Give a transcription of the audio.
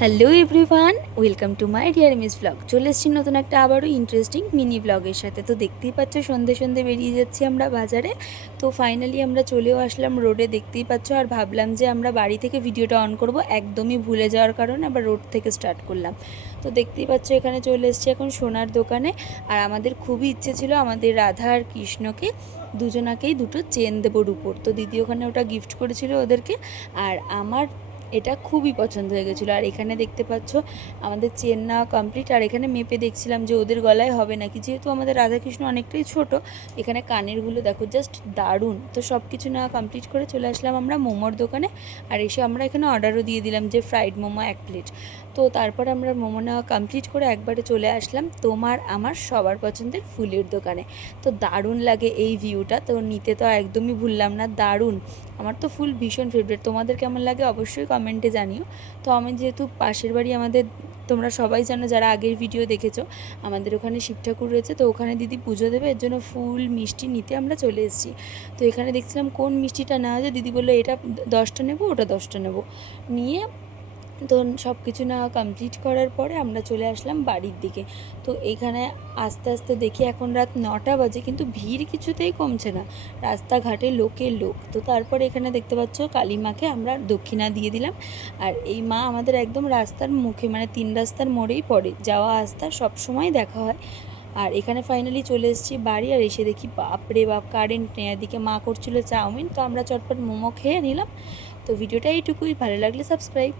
Hello everyone, welcome to my dear miss blog. চলে এসেছি নতুন একটা আবারও ইন্টারেস্টিং মিনি ব্লগের সাথে। তো দেখতেই পাচ্ছ সন্ধে সন্ধে বেরিয়ে যাচ্ছি আমরা বাজারে। তো ফাইনালি আমরা চলেও আসলাম রোডে, দেখতেই পাচ্ছ। আর ভাবলাম যে আমরা বাড়ি থেকে ভিডিওটা অন করব, একদমই ভুলে যাওয়ার কারণে আবার রোড থেকে স্টার্ট করলাম। তো দেখতেই পাচ্ছ এখানে চলে এসেছি এখন সোনার দোকানে। আর আমাদের খুবই ইচ্ছে ছিল আমাদের রাধা আর কৃষ্ণকে দুজনাকেই দুটো চেন দেবো রূপোর। তো দিদি ওখানে ওটা গিফট করেছিল ওদেরকে। আর আমার এটা খুবই পছন্দ হয়ে গেছিলো। আর এখানে দেখতে পাচ্ছ আমাদের চেন নেওয়া কমপ্লিট। আর এখানে মেপে দেখছিলাম যে ওদের গলায় হবে নাকি, যেহেতু আমাদের রাধাকৃষ্ণ অনেকটাই ছোট। এখানে কানেরগুলো দেখো জাস্ট দারুণ। তো সব কিছু নেওয়া কমপ্লিট করে চলে আসলাম আমরা মোমোর দোকানে। আর এসে আমরা এখানে অর্ডারও দিয়ে দিলাম যে ফ্রাইড মোমো 1 প্লেট। তো তারপর আমরা মোমো নেওয়া কমপ্লিট করে একবারে চলে আসলাম তোমার আমার সবার পছন্দের ফুলের দোকানে। তো দারুণ লাগে এই ভিউটা, তো নিতে তো একদমই ভুললাম না, দারুণ। আমার তো ফুল ভীষণ ফেভারিট। তোমাদের কেমন লাগে অবশ্যই কমেন্টে জানিও। তো আমি যেহেতু পাশের বাড়ি আমাদের, তোমরা সবাই জানো যারা আগের ভিডিও দেখেছো, আমাদের ওখানে শিব ঠাকুর রয়েছে। তো ওখানে দিদি পুজো দেবে, এর জন্য ফুল মিষ্টি নিতে আমরা চলে এসেছি। তো এখানে দেখছিলাম কোন মিষ্টিটা নেওয়া যায়। দিদি বললো এটা 10টা নেবো, ওটা 10টা নেবো। নিয়ে তো সব কিছু নেওয়া কমপ্লিট করার পরে আমরা চলে আসলাম বাড়ির দিকে। তো এখানে আস্তে আস্তে দেখি এখন রাত 9টা বাজে, কিন্তু ভিড় কিছুতেই কমছে না, রাস্তাঘাটে লোকের লোক। তো তারপরে এখানে দেখতে পাচ্ছ কালী মাকে আমরা দক্ষিণা দিয়ে দিলাম। আর এই মা আমাদের একদম রাস্তার মুখে, মানে 3 রাস্তার মোড়েই পড়ে, যাওয়া আসতা সব সময় দেখা হয়। আর এখানে ফাইনালি চলে এসেছি বাড়ি। আর এসে দেখি বাপরে বাপ, কারেন্ট নেই। এদিকে মা করছিল চাউমিন, তো আমরা চটপট মোমো খেয়ে নিলাম। তো ভিডিওটা এইটুকুই, ভালো লাগলে সাবস্ক্রাইব।